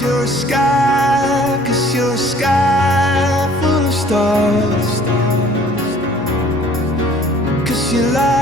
you're a sky, 'cause you're a sky full of stars. 'Cause you lie